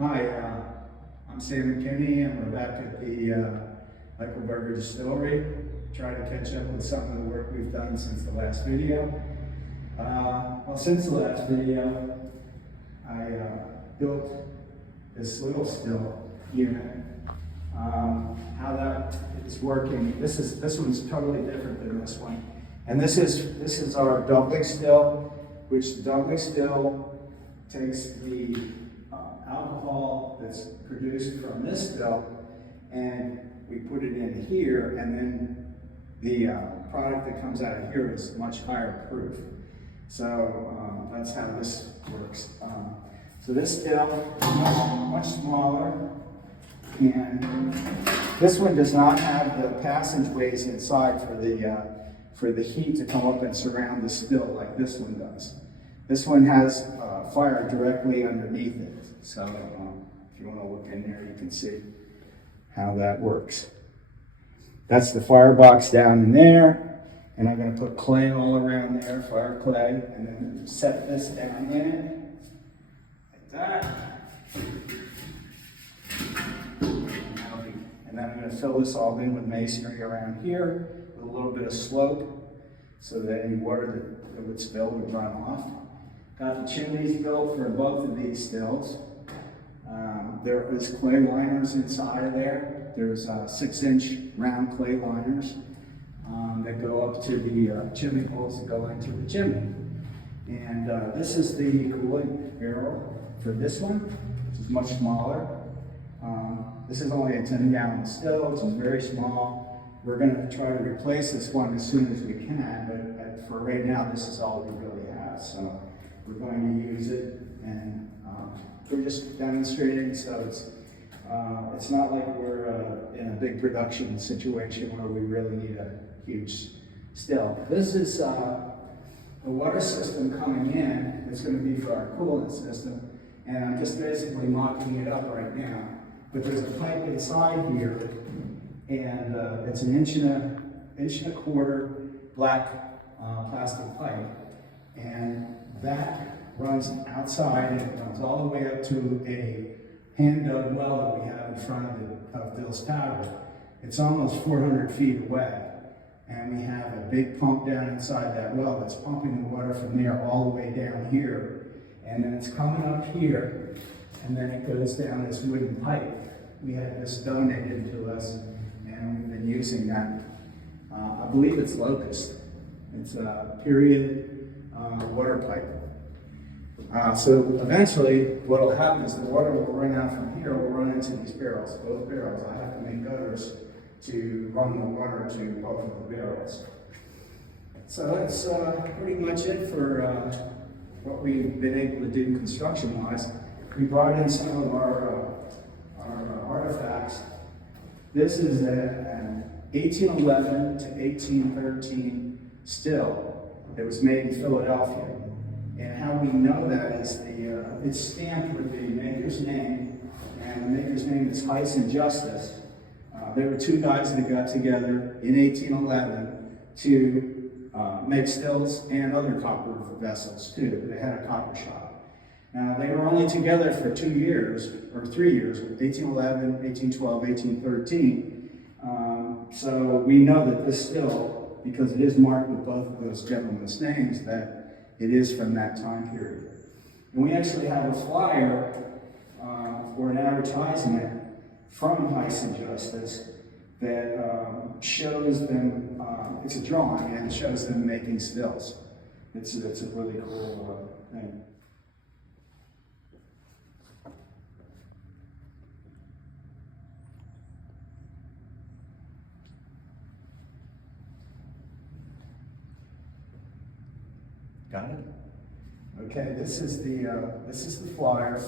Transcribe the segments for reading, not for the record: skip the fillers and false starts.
Hi, I'm Sam McKinney, and we're back at the Michael Berger Distillery, trying to catch up with some of the work we've done since the last video. Since the last video, I built this little still unit. How that is working, this one's totally different than this one. And this is our dumpling still, which the dumpling still takes the alcohol that's produced from this still, and we put it in here, and then the product that comes out of here is much higher proof. So that's how this works. So this still is much smaller, and this one does not have the passageways inside for the heat to come up and surround the still like this one does. This one has fire directly underneath it. So if you want to look in there, you can see how that works. That's the firebox down in there, and I'm going to put clay all around there, fire clay, and then set this down in it, like that. And then I'm going to fill this all in with masonry around here, with a little bit of slope, so that any water that would spill would run off. Got the chimneys built for both of these stills. There is clay liners inside of there. There's 6-inch round clay liners that go up to the chimney holes that go into the chimney. And this is the cooling barrel for this one, which is much smaller. This is only a 10-gallon still, which is very small. We're going to try to replace this one as soon as we can, but for right now, this is all we really have. So we're going to use it, and we're just demonstrating, so it's not like we're in a big production situation where we really need a huge still. This is the water system coming in. It's going to be for our coolant system, and I'm just basically mocking it up right now. But there's a pipe inside here, and it's an inch and a quarter black plastic pipe, and that runs outside, and it runs all the way up to a hand-dug well that we have in front of Bill's Tower. It's almost 400 feet away, and we have a big pump down inside that well that's pumping the water from there all the way down here, and then it's coming up here, and then it goes down this wooden pipe. We had this donated to us, and we've been using that. I believe it's Locust. It's a period water pipe. So eventually, what will happen is the water will run out from here, will run into these barrels, both barrels. I have to make gutters to run the water to both of the barrels. So that's pretty much it for what we've been able to do construction-wise. We brought in some of our artifacts. This is an 1811 to 1813 still that was made in Philadelphia. And how we know that is it's stamped with the maker's name, and the maker's name is Heiss and Justice. There were two guys that got together in 1811 to make stills and other copper vessels too. They had a copper shop. Now they were only together for 2 years, or 3 years, 1811, 1812, 1813. So we know that this still, because it is marked with both of those gentlemen's names, that it is from that time period. And we actually have a flyer for an advertisement from Heiss and Justice that shows them, it's a drawing, and it shows them making stills. It's a really cool thing. Got it? Okay, this is the flyer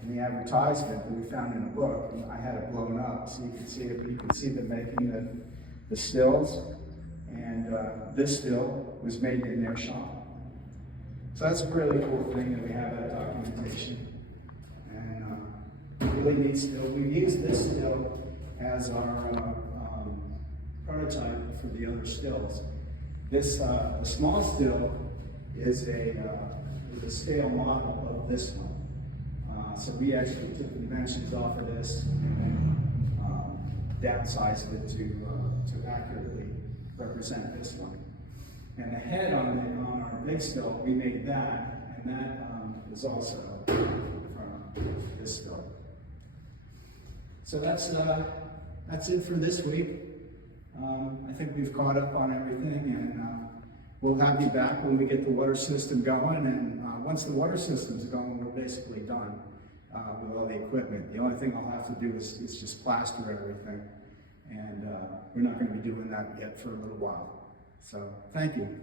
and the advertisement that we found in a book. I had it blown up so you can see it. You can see them making the stills, and this still was made in their shop. So that's a really cool thing that we have that documentation. And really neat still. We used this still as our prototype for the other stills. This the small still is a scale model of this one. So we actually took the dimensions off of this and then downsized it to accurately represent this one. And the head on our big stilt, we made that, and that is also from this stilt. So that's it for this week. I think we've caught up on everything, and we'll have you back when we get the water system going. And once the water system's going, we're basically done with all the equipment. The only thing I'll have to do is just plaster everything, and we're not going to be doing that yet for a little while. So thank you.